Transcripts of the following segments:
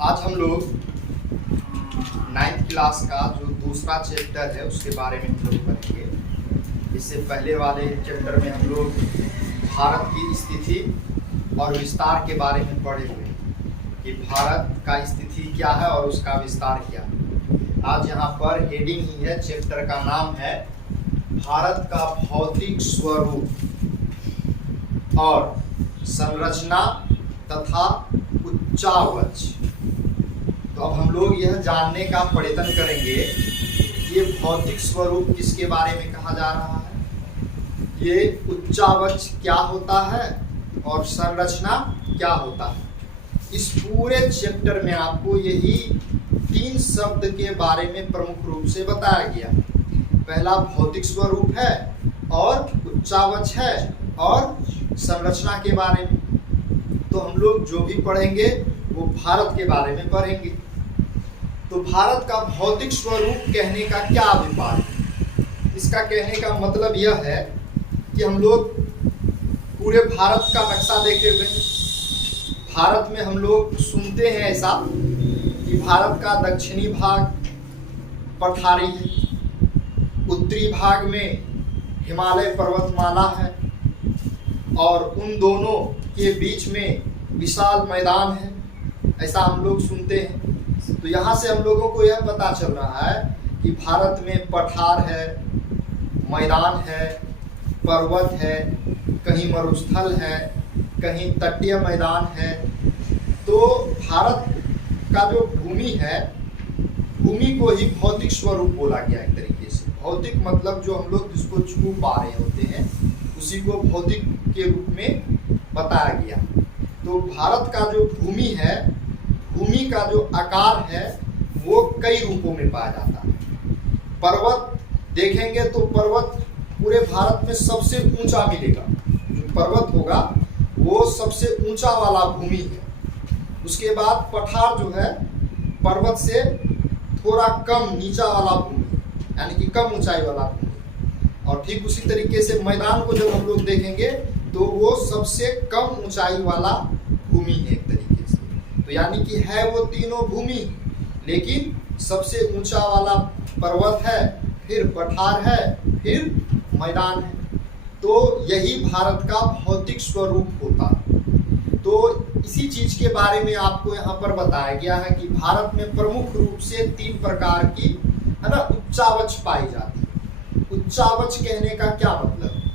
आज हम लोग 9th क्लास का जो दूसरा चैप्टर है उसके बारे में हम लोग पढ़ेंगे। इससे पहले वाले चैप्टर में हम लोग भारत की स्थिति और विस्तार के बारे में पढ़े हुए कि भारत का स्थिति क्या है और उसका विस्तार क्या है। आज यहाँ पर हेडिंग ही है, चैप्टर का नाम है भारत का भौतिक स्वरूप और संरचना तथा उच्चावच। तो अब हम लोग यह जानने का प्रयत्न करेंगे कि ये भौतिक स्वरूप किसके बारे में कहा जा रहा है, ये उच्चावच क्या होता है और संरचना क्या होता है। इस पूरे चैप्टर में आपको यही 3 शब्द के बारे में प्रमुख रूप से बताया गया। पहला भौतिक स्वरूप है और उच्चावच है और संरचना के बारे में। तो हम लोग जो भी पढ़ेंगे वो भारत के बारे में पढ़ेंगे। तो भारत का भौतिक स्वरूप कहने का क्या अभिप्राय है? इसका कहने का मतलब यह है कि हम लोग पूरे भारत का नक्शा देखे हुए हैं। भारत में हम लोग सुनते हैं ऐसा कि भारत का दक्षिणी भाग पठारी है, उत्तरी भाग में हिमालय पर्वतमाला है और उन दोनों के बीच में विशाल मैदान है, ऐसा हम लोग सुनते हैं। तो यहाँ से हम लोगों को यह पता चल रहा है कि भारत में पठार है, मैदान है, पर्वत है, कहीं मरुस्थल है, कहीं तटीय मैदान है। तो भारत का जो भूमि है, भूमि को ही भौतिक स्वरूप बोला गया एक तरीके से। भौतिक मतलब जो हम लोग जिसको छू पा रहे होते हैं उसी को भौतिक के रूप में बताया गया। तो भारत का जो भूमि है, भूमि का जो आकार है वो कई रूपों में पाया जाता है। पर्वत देखेंगे तो पर्वत पूरे भारत में सबसे ऊंचा मिलेगा। जो पर्वत होगा वो सबसे ऊंचा वाला भूमि है। उसके बाद पठार जो है पर्वत से थोड़ा कम नीचा वाला भूमि, यानी कि कम ऊंचाई वाला भूमि। और ठीक उसी तरीके से मैदान को जब हम लोग देखेंगे तो वो सबसे कम ऊंचाई वाला भूमि है एक तरीके से। तो यानी कि है वो तीनों भूमि, लेकिन सबसे ऊंचा वाला पर्वत है, फिर पठार है, फिर मैदान है। तो यही भारत का भौतिक स्वरूप होता है। तो इसी चीज के बारे में आपको यहाँ पर बताया गया है कि भारत में प्रमुख रूप से 3 प्रकार की है ना उच्चावच पाई जाती है। उच्चावच कहने का क्या मतलब है?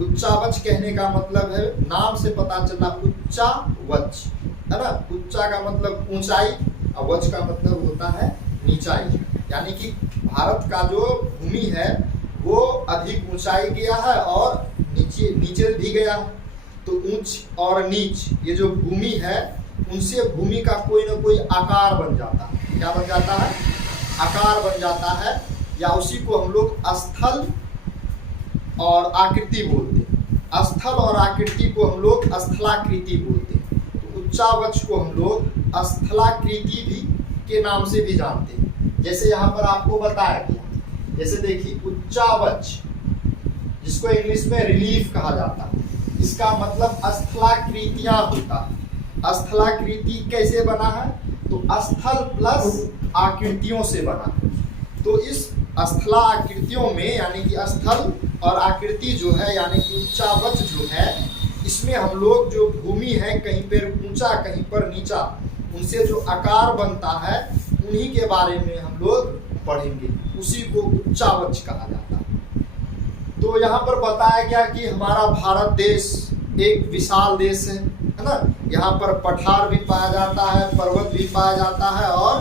उच्चावच कहने का मतलब है, नाम से पता चला उच्चावच है ना। उच्चा का मतलब ऊंचाई और वच का मतलब होता है नीचाई। यानी कि भारत का जो भूमि है वो अधिक ऊंचाई गया है और नीचे भी गया है। तो ऊंच और नीच ये जो भूमि है उनसे भूमि का कोई ना कोई आकार बन जाता है। क्या बन जाता है? आकार बन जाता है, या उसी को हम लोग स्थल और आकृति बोलते हैं। स्थल और आकृति को हम लोग स्थलाकृति बोलते हैं। तो उच्चावच को हम लोग स्थलाकृति भी के नाम से भी जानते हैं। जैसे यहाँ पर आपको बताया गया, जैसे देखिए उच्चावच जिसको इंग्लिश में रिलीफ कहा जाता है, इसका मतलब स्थलाकृतियां होता है। स्थलाकृति कैसे बना है? तो स्थल प्लस आकृतियों से बना है। तो इस स्थला आकृतियों में यानी कि स्थल और आकृति जो है यानी कि उच्चावच जो है, इसमें हम लोग जो भूमि है कहीं पर ऊंचा कहीं पर नीचा, उनसे जो आकार बनता है उन्हीं के बारे में हम लोग पढ़ेंगे। उसी को उच्चावच कहा जाता है। तो यहाँ पर बताया गया कि हमारा भारत देश एक विशाल देश है ना। यहाँ पर पठार भी पाया जाता है, पर्वत भी पाया जाता है और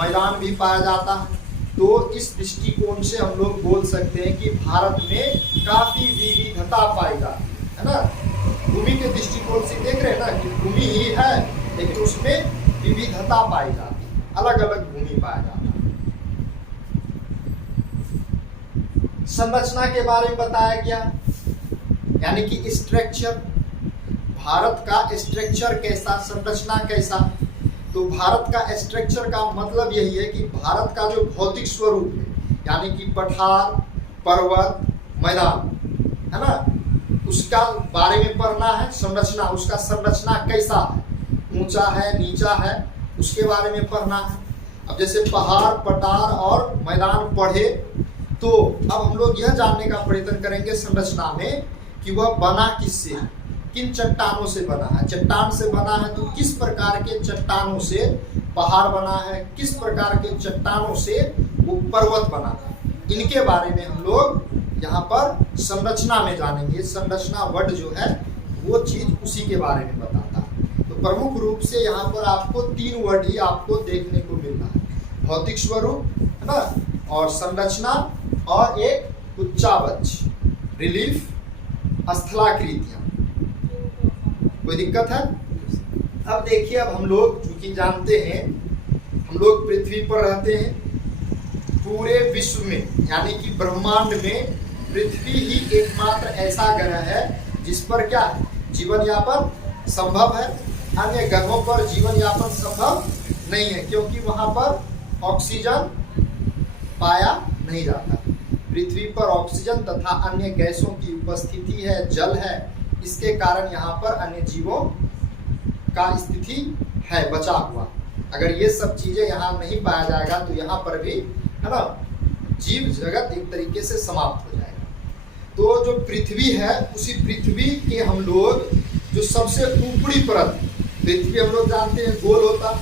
मैदान भी पाया जाता है। तो इस दृष्टिकोण से हम लोग बोल सकते हैं कि भारत में काफी विविधता पाई जाती है ना। भूमि के दृष्टिकोण से देख रहे हैं ना कि भूमि ही है लेकिन उसमें विविधता पाई जाती है, अलग अलग भूमि पाया जाता है। संरचना के बारे में बताया गया, यानी कि स्ट्रक्चर, भारत का स्ट्रक्चर कैसा, संरचना कैसा। तो भारत का स्ट्रक्चर का मतलब यही है कि भारत का जो भौतिक स्वरूप है यानी कि पठार, पर्वत, मैदान है ना, उसका बारे में पढ़ना है। संरचना, उसका संरचना कैसा है, ऊंचा है, नीचा है, उसके बारे में पढ़ना है। अब जैसे पहाड़, पठार और मैदान पढ़े, तो अब हम लोग यह जानने का प्रयत्न करेंगे संरचना में कि वह बना किससे, किन चट्टानों से बना है। चट्टान से बना है तो किस प्रकार के चट्टानों से पहाड़ बना है, किस प्रकार के चट्टानों से वो पर्वत बना है, इनके बारे में हम लोग यहाँ पर संरचना में जानेंगे। संरचना वर्ड जो है वो चीज उसी के बारे में बताता है। तो प्रमुख रूप से यहाँ पर आपको 3 वर्ड ही आपको देखने को मिल रहा है, भौतिक स्वरूप, है ना, और संरचना, और एक उच्चावच, रिलीफ, स्थलाकृतियां। कोई दिक्कत है? अब देखिए, अब हम लोग चूंकि जानते हैं हम लोग पृथ्वी पर रहते हैं, पूरे विश्व में यानी कि ब्रह्मांड में पृथ्वी ही एकमात्र ऐसा ग्रह है जिस पर क्या है, जीवन यापन संभव है। अन्य ग्रहों पर जीवन यापन संभव नहीं है, क्योंकि वहां पर ऑक्सीजन पाया नहीं जाता। पृथ्वी पर ऑक्सीजन तथा अन्य गैसों की उपस्थिति है, जल है, इसके कारण यहाँ पर अन्य जीवों का स्थिति है बचा हुआ। अगर ये सब चीजें यहाँ नहीं पाया जाएगा तो यहाँ पर भी, है ना, जीव जगत एक तरीके से समाप्त हो जाएगा। तो जो पृथ्वी है, उसी पृथ्वी के हम लोग जो सबसे ऊपरी परत, पृथ्वी हम लोग जानते हैं गोल होता,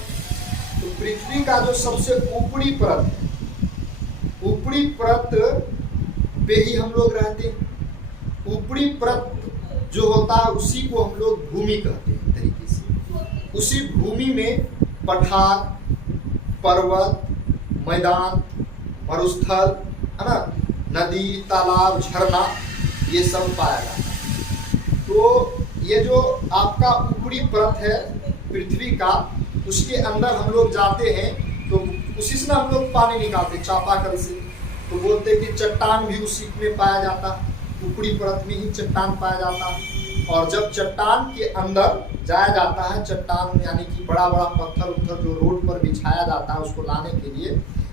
तो पृथ्वी का जो सबसे ऊपरी परत है, ऊपरी परत पे ही हम लोग रहते हैं। ऊपरी परत जो होता है उसी को हम लोग भूमि कहते हैं तरीके से। उसी भूमि में पठार, पर्वत, मैदान, मरुस्थल, है ना, नदी, तालाब, झरना, ये सब पाया जाता है। तो ये जो आपका ऊपरी परत है पृथ्वी का, उसके अंदर हम लोग जाते हैं तो उसी से हम लोग पानी निकालते चापाकल से, तो बोलते कि चट्टान भी उसी में पाया जाता, ऊपरी परत में ही चट्टान पाया जाता। और जब चट्टान के अंदर जाया जाता है, चट्टान यानी कि बड़ा बड़ा पत्थर उत्थर जो रोड पर बिछाया जाता है उसको लाने के लिए,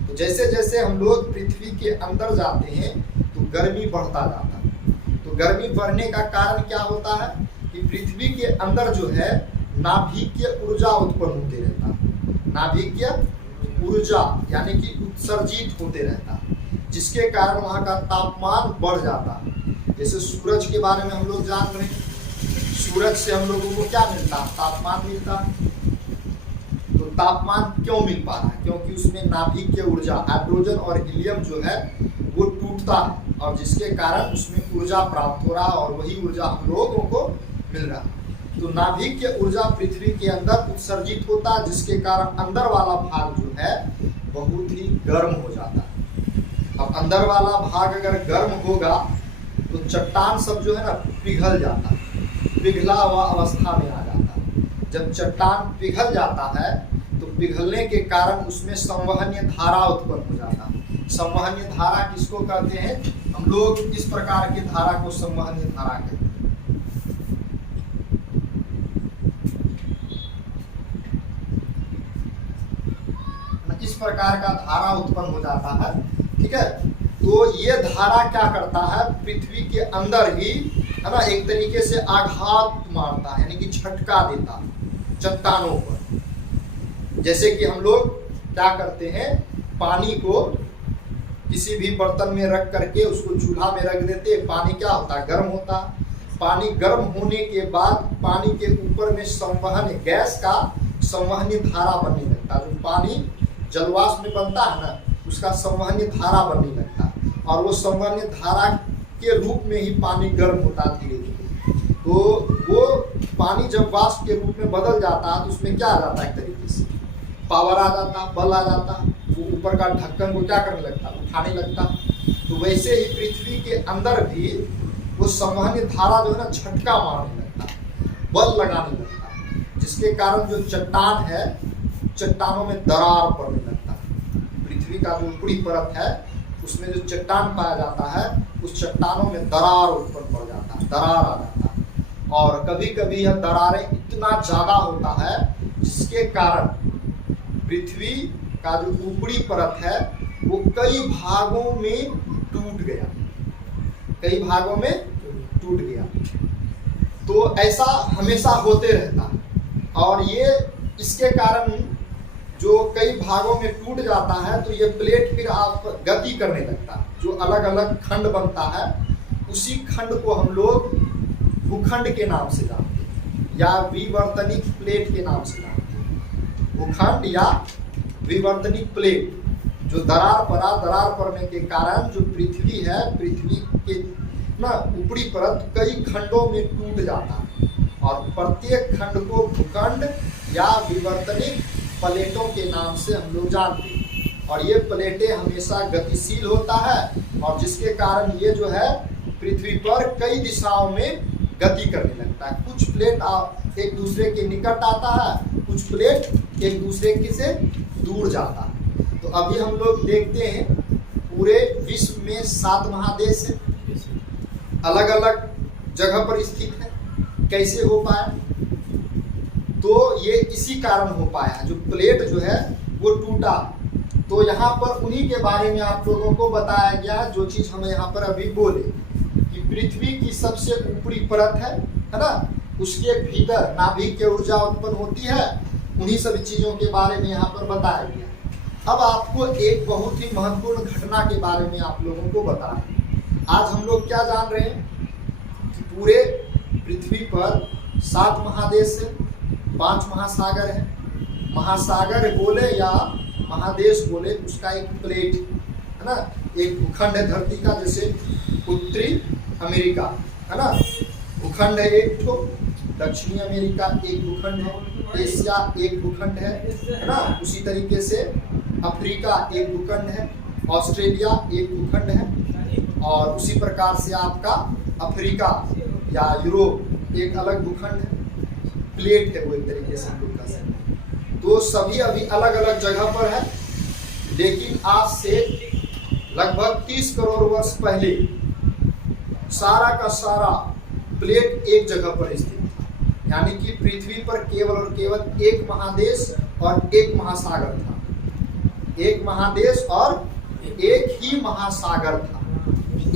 तो जैसे जैसे हम लोग पृथ्वी के अंदर जाते हैं तो गर्मी बढ़ता जाता है। तो गर्मी बढ़ने का कारण क्या होता है कि पृथ्वी के अंदर जो है नाभिकीय ऊर्जा उत्पन्न होते रहता है। नाभिकीय ऊर्जा यानी कि उत्सर्जित होते रहता है, जिसके कारण वहाँ का तापमान बढ़ जाता है। जैसे सूरज के बारे में हम लोग जान रहे हैं, सूरज से हम लोगों को क्या मिलता है, तापमान मिलता है। तो तापमान क्यों मिल पा रहा है, क्योंकि उसमें नाभिकीय ऊर्जा हाइड्रोजन और हीलियम जो है वो टूटता है, और जिसके कारण उसमें ऊर्जा प्राप्त हो रहा है, और वही ऊर्जा हम लोगों को मिल रहा है। तो नाभिकीय ऊर्जा पृथ्वी के अंदर उत्सर्जित होता है, जिसके कारण अंदर वाला भाग जो है बहुत ही गर्म हो जाता है। अब अंदर वाला भाग अगर गर्म होगा तो चट्टान सब जो है ना पिघल जाता है, पिघला हुआ अवस्था में आ जाता है। जब चट्टान पिघल जाता है तो पिघलने के कारण उसमें संवहनीय धारा उत्पन्न हो जाता है। संवहनीय धारा किसको कहते हैं, हम लोग इस प्रकार की धारा को संवहनीय धारा कहते हैं। इस प्रकार का धारा उत्पन्न हो जाता है, ठीक है। तो ये धारा क्या करता है, पृथ्वी के अंदर ही, है ना, एक तरीके से आघात मारता है, यानी कि झटका देता है चट्टानों पर। जैसे कि हम लोग क्या करते हैं, पानी को किसी भी बर्तन में रख करके उसको चूल्हा में रख देते हैं, पानी क्या होता है, गर्म होता है। पानी गर्म होने के बाद पानी के ऊपर में संवहन गैस का संवहनीय धारा बनने लगता है। जो पानी जलवाष्प में बनता है ना, उसका संवहनीय धारा बनने लगता है, और वो संवहनीय धारा के रूप में ही पानी गर्म होता है धीरे धीरे। तो वो पानी जब वाष्प के रूप में बदल जाता है तो उसमें क्या आ जाता है, एक तरीके से पावर आ जाता, बल आ जाता, वो ऊपर का ढक्कन को क्या करने लगता, उठाने लगता। तो वैसे ही पृथ्वी के अंदर भी वो संवहनीय धारा जो है ना झटका मारने लगता, बल लगाने लगता, जिसके कारण जो चट्टान है, चट्टानों में दरार पड़ने लगता है। पृथ्वी का जो ऊपरी परत है उसमें जो चट्टान पाया जाता है, उस चट्टानों में दरार उत्पन्न पड़ जाता है, दरार आ जाता है। और कभी कभी यह दरारें इतना ज्यादा होता है जिसके कारण पृथ्वी का जो ऊपरी परत है वो कई भागों में टूट गया, कई भागों में टूट गया। तो ऐसा हमेशा होते रहता है, और ये इसके कारण जो कई भागों में टूट जाता है तो ये प्लेट फिर आप गति करने लगता है। जो अलग अलग खंड बनता है उसी खंड को हम लोग भूखंड के नाम से जानते हैं या विवर्तनिक प्लेट के नाम से जानते हैं। भूखंड या विवर्तनिक प्लेट, जो दरार पड़ने के कारण जो पृथ्वी है, पृथ्वी के ना ऊपरी परत कई खंडों में टूट जाता है और प्रत्येक खंड को भूखंड या विवर्तनिक प्लेटों के नाम से हम लोग जानते हैं। और ये प्लेटें हमेशा गतिशील होता है और जिसके कारण ये जो है पृथ्वी पर कई दिशाओं में गति करने लगता है। कुछ प्लेट एक दूसरे के निकट आता है, कुछ प्लेट एक दूसरे के से दूर जाता है। तो अभी हम लोग देखते हैं पूरे विश्व में 7 महादेश है, अलग अलग जगह पर स्थित है। कैसे हो पाया? तो ये इसी कारण हो पाया, जो प्लेट जो है वो टूटा। तो यहाँ पर उन्हीं के बारे में आप लोगों को बताया गया, जो चीज हमें यहाँ पर अभी बोले कि पृथ्वी की सबसे ऊपरी परत है ना, उसके भीतर नाभिक की ऊर्जा उत्पन्न होती है। उन्हीं सभी चीजों के बारे में यहाँ पर बताया गया। अब आपको एक बहुत ही महत्वपूर्ण घटना के बारे में आप लोगों को बताएं। आज हम लोग क्या जान रहे हैं कि पूरे पृथ्वी पर 7 महादेश है, 5 महासागर है। महासागर बोले या महादेश बोले, उसका एक प्लेट है ना, एक भूखंड है धरती का, जैसे उत्तरी अमेरिका है ना, भूखंड है एक तो, दक्षिणी अमेरिका एक भूखंड है, एशिया एक भूखंड है ना, उसी तरीके से अफ्रीका एक भूखंड है, ऑस्ट्रेलिया एक भूखंड है और उसी प्रकार से आपका अफ्रीका या यूरोप एक अलग भूखंड है, प्लेट है वो एक तरीके से हम लोग कह सकते हैं। तो सभी अभी अलग अलग जगह पर है, लेकिन आज से लगभग 30 करोड़ वर्ष पहले सारा का सारा प्लेट एक जगह पर स्थित था। यानी कि पृथ्वी पर केवल और केवल एक महादेश और एक महासागर था। एक महादेश और एक ही महासागर था।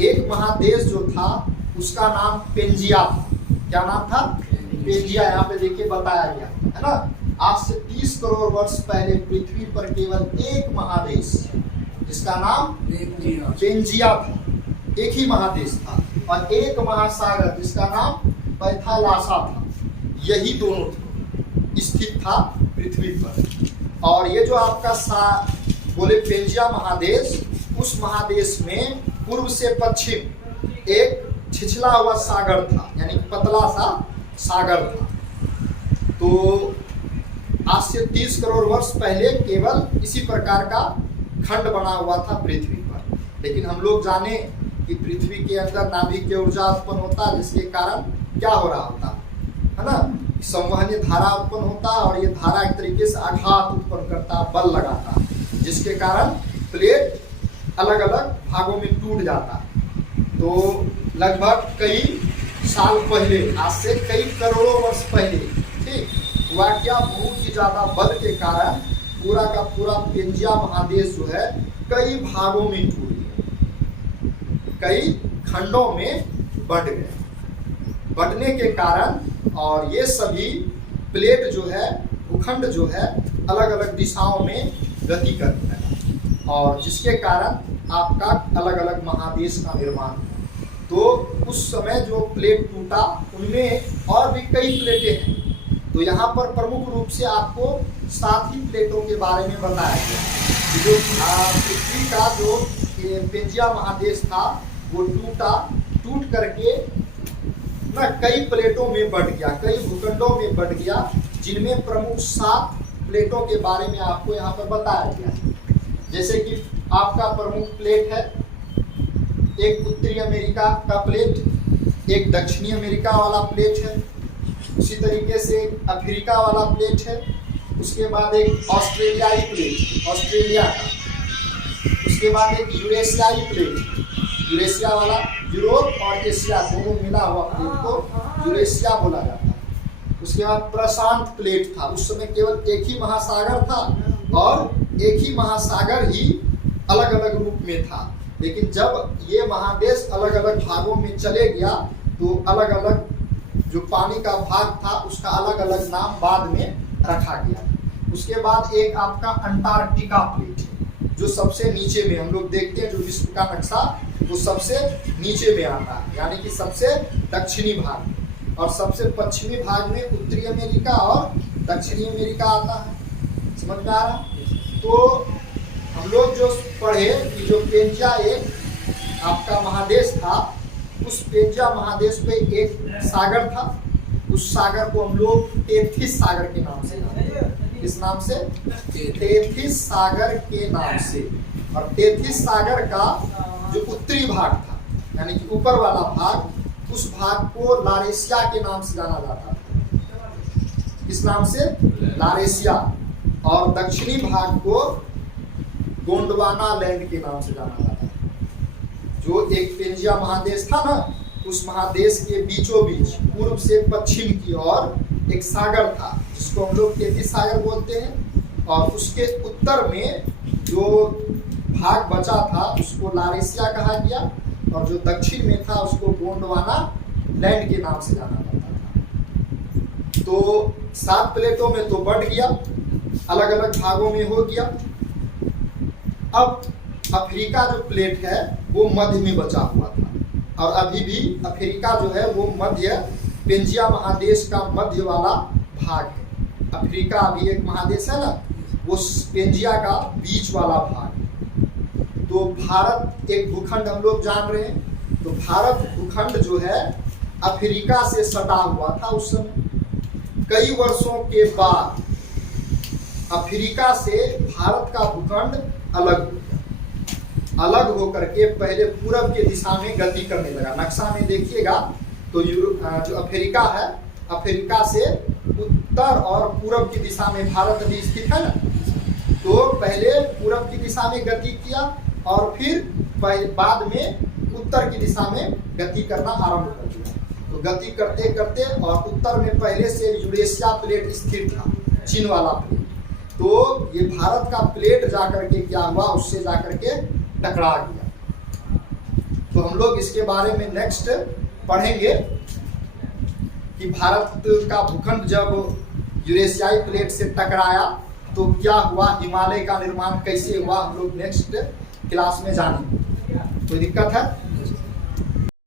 एक महादेश जो था उसका नाम पेंजिया था। क्या नाम था? पेंजिया। यहाँ पे देखिए बताया गया है ना। आज से 30 करोड़ वर्ष पहले पृथ्वी पर केवल एक महादेश जिसका नाम पेंजिया था, एक ही महादेश था, और एक महासागर जिसका नाम पैथालासा था। यही दोनों स्थित था पृथ्वी पर। और ये जो आपका बोले पेंजिया महादेश, उस महादेश में पूर्व से पश्चिम एक छिछला हुआ सागर था, यानी पतला सा सागर था। तो आज से 30 करोड़ वर्ष पहले केवल इसी प्रकार का खंड बना हुआ था पृथ्वी पर। लेकिन हम लोग जाने कि पृथ्वी के अंदर नाभिक की ऊर्जा उत्पन्न होता है, जिसके कारण क्या हो रहा होता है ना, संवहनीय धारा उत्पन्न होता है और ये धारा एक तरीके से आघात उत्पन्न करता, बल लगाता, जिसके कारण प्लेट अलग अलग भागों में टूट जाता है। तो लगभग कई साल पहले, आज से कई करोड़ों वर्ष पहले, ठीक हुआ क्या, बहुत ही ज्यादा बल के कारण पूरा का पूरा पेंजिया महादेश जो है कई भागों में टूट गया, कई खंडों में बढ़ गए। बढ़ने के कारण और ये सभी प्लेट जो है, भूखंड जो है, अलग अलग दिशाओं में गति करने लगा और जिसके कारण आपका अलग अलग महादेश का निर्माण हुआ। तो उस समय जो प्लेट टूटा उनमें और भी कई प्लेटें हैं। तो यहाँ पर प्रमुख रूप से आपको 7 ही प्लेटों के बारे में बताया गया। जो पृथ्वी का जो पेंजिया महादेश था वो टूट करके ना कई प्लेटों में बढ़ गया, कई भूखंडों में बढ़ गया, जिनमें प्रमुख 7 प्लेटों के बारे में आपको यहाँ पर बताया गया। जैसे कि आपका प्रमुख प्लेट है, एक उत्तरी अमेरिका का प्लेट, एक दक्षिणी अमेरिका वाला प्लेट है, उसी तरीके से अफ्रीका वाला प्लेट है, उसके बाद एक ऑस्ट्रेलियाई प्लेट, ऑस्ट्रेलिया का, उसके बाद एक यूरेशियाई प्लेट, यूरेशिया वाला, यूरोप और एशिया दोनों मिला हुआ प्लेट को यूरेशिया बोला जाता है। उसके बाद प्रशांत प्लेट था, उस समय केवल एक ही महासागर था और एक ही महासागर ही अलग अलग रूप में था। लेकिन जब ये महादेश अलग अलग भागों में चले गया तो अलग अलग जो पानी का भाग था उसका अलग अलग नाम बाद में रखा गया। उसके बाद एक आपका अंटार्कटिका प्लेट है जो सबसे नीचे में हम लोग देखते हैं, जो विश्व का नक्शा वो सबसे नीचे में आता है, यानी कि सबसे दक्षिणी भाग में, और सबसे पश्चिमी भाग में उत्तरी अमेरिका और दक्षिणी अमेरिका आता है। समझ में आ रहा? तो हम लोग जो पढ़े कि जो पेंजिया एक आपका महादेश था, उस पेंजिया महादेश पे एक सागर था, उस सागर को हम लोग टेथिस सागर के नाम से जानते हैं। किस नाम से? टेथिस सागर के नाम से। और टेथिस सागर का जो उत्तरी भाग था, यानी कि ऊपर वाला भाग, उस भाग को लारेशिया के नाम से जाना जाता था। किस नाम से? लारेशिया। और दक्षिणी भाग को गोंडवाना लैंड के नाम से जाना जाता है। जो एक पेंजिया महादेश था ना, उस महादेश के बीचों बीच पूर्व से पश्चिम की ओर एक सागर था जिसको हम लोग टेथिस सागर बोलते हैं, और उसके उत्तर में जो भाग बचा था उसको लारेशिया कहा गया, और जो दक्षिण में था उसको गोंडवाना लैंड के नाम से जाना जाता था। तो 7 प्लेटों में तो बढ़ गया, अलग अलग भागों में हो गया। अब अफ्रीका जो प्लेट है वो मध्य में बचा हुआ था, और अभी भी अफ्रीका जो है वो मध्य पेंजिया महादेश का मध्य वाला भाग है। अफ्रीका अभी एक महादेश है ना, वो पेंजिया का बीच वाला भाग है। तो भारत एक भूखंड हम लोग जान रहे हैं, तो भारत भूखंड जो है अफ्रीका से सटा हुआ था उस समय। कई वर्षों के बाद अफ्रीका से भारत का भूखंड अलग हो गया। अलग होकर के पहले पूरब के दिशा में गति करने लगा। नक्शा में देखिएगा तो जो अफ्रीका है, अफ्रीका से उत्तर और पूरब की दिशा में भारत अभी स्थित है ना, तो पहले पूरब की दिशा में गति किया और फिर बाद में उत्तर की दिशा में गति करना आरंभ कर दिया। तो गति करते करते, और उत्तर में पहले से यूरेशिया प्लेट स्थित था, चीन वाला प्लेट। तो ये भारत का प्लेट जाकर के क्या हुआ, उससे जाकर के टकरा गया। तो हम लोग इसके बारे में नेक्स्ट पढ़ेंगे कि भारत का भूखंड जब यूरेशियाई प्लेट से टकराया तो क्या हुआ, हिमालय का निर्माण कैसे हुआ, हम लोग नेक्स्ट क्लास में जानेंगे। कोई दिक्कत है?